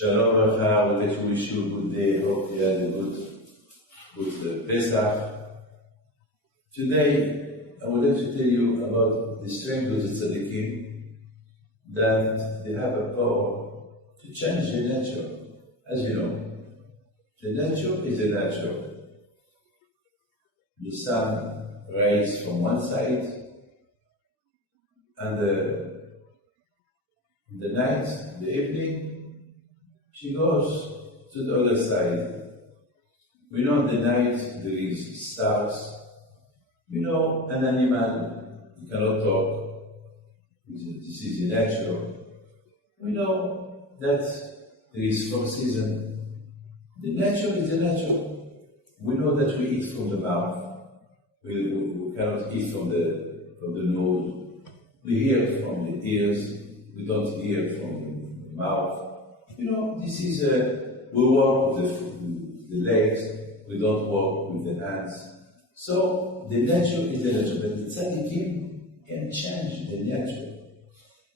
Shalom Racha, I would like to wish you a good day. Hope you had a good Pesach. Today, I would like to tell you about the strength of the Tzaddikim, that they have a power to change the nature. As you know, the nature is the nature. The sun rises from one side, and the night, the evening, she goes to the other side. We know in the night there is stars. We know an animal, he cannot talk. This is the natural. We know that there is 4 seasons. The nature is the natural. We know that we eat from the mouth. We cannot eat from the nose. We hear from the ears. We don't hear from the mouth. You know, this is we walk with the legs, we don't walk with the hands. So the nature is the nature, but the Tzaddikim can change the nature.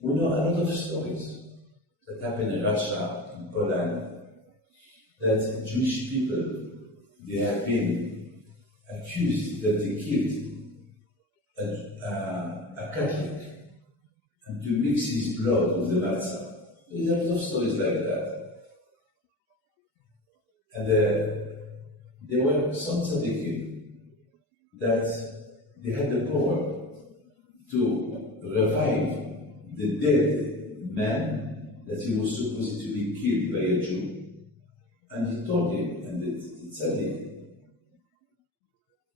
We know a lot of stories that happen in Russia, in Poland, that Jewish people, they have been accused that they killed a Catholic and to mix his blood with the matzah. There are a lot of stories like that. And there were some tzaddikim that they had the power to revive the dead man that he was supposed to be killed by a Jew. And he told him, and the tzaddik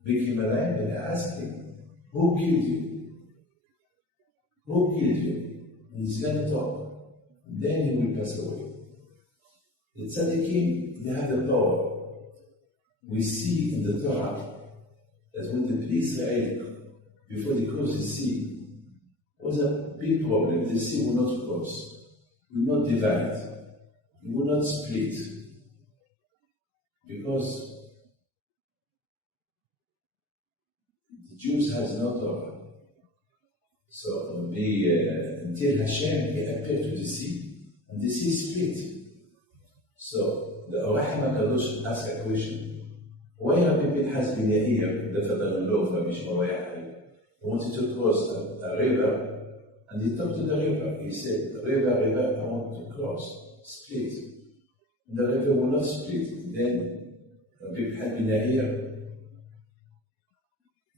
became alive and asked him, who killed you? Who killed you? And he's going to talk. Then he will pass away. The Tzaddikim, they have the power. We see in the Torah that when the Israel, before they crossed the sea, was a big problem. The sea will not cross, will not divide, it will not split. Because the Jews has no Torah. So until Hashem he appeared to the sea, and the sea split. So the Orahim HaKadosh asked a question. Why Rabbi Pinchas ben Yair, the father-in-law of Rabbi Shimon Yochai, wanted to cross a river, and he talked to the river. He said, river, I want to cross, split. And the river will not split. Then Rabbi Pinchas ben Yair,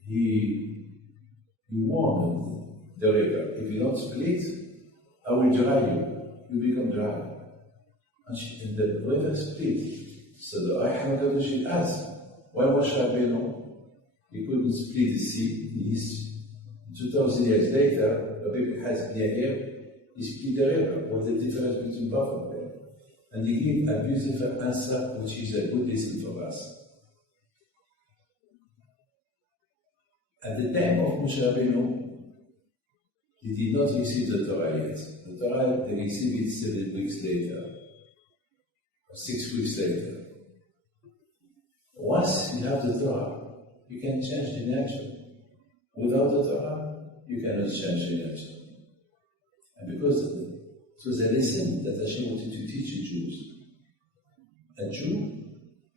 he warned the river, if you don't split, I will dry you. You become dry. And the river split. So the Orahim HaKadosh asked, why Moshe Rabbeinu, he couldn't split the sea? 2,000 years later, Rabbi Pinchas ben Yair, he split the river. What's the difference between both of them? And he gave a beautiful answer, which is a good lesson for us. At the time of Moshe Rabbeinu, he did not receive the Torah yet. The Torah, they received it 7 weeks later, or 6 weeks later. Once you have the Torah, you can change the nature. Without the Torah, you cannot change the nature. And because it was a lesson that Hashem wanted to teach the Jews. A Jew,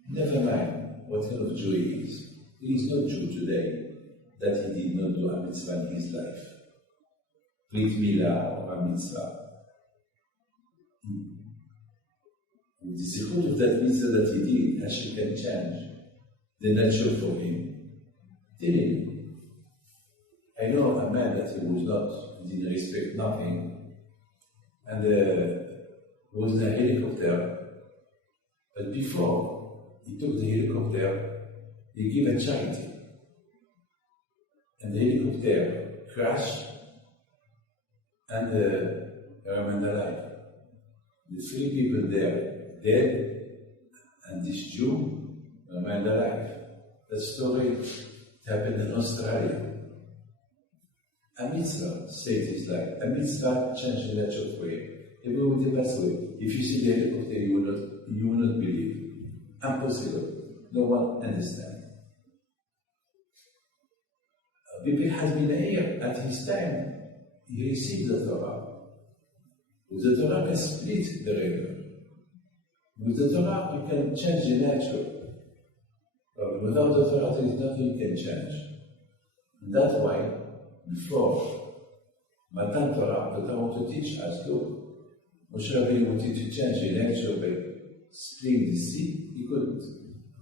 never mind what kind of Jew he is. There is no Jew today that he did not do a mitzvah in his life. Brit Milah or a mitzvah. With the zichut of that mitzvah that he did, Hashem can change the nature for him. Tell him, I know a man that he was not, he didn't respect nothing, and was in a helicopter, but before he took the helicopter, he gave a charity. And the helicopter crashed, and remained alive. The 3 people there dead, and this Jew remained alive. That story happened in Australia. A mitzvah saved his life. A mitzvah changed the nature for him. Everyone will pass away. If you see the helicopter, you will not believe. Impossible. No one understands. Rabbi Pinchas ben Yair, at his time, he received the Torah. The Torah can split the river. With the Torah, you can change the nature. But without the Torah, there is nothing you can change. And that's why, before Matan Torah, the Torah wanted to teach us to. Moshe Rabbeinu wanted to change the nature by splitting the sea. He couldn't,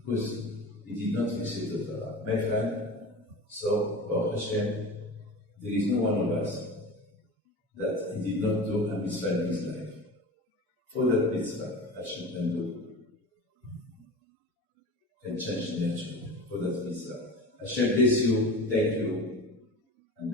because he did not receive the Torah. My friend, so, Baruch Hashem, there is no one of us that he did not do a mitzvah in his life. For that mitzvah, Hashem can do, can change the nature for that mitzvah. Hashem bless you, thank you, and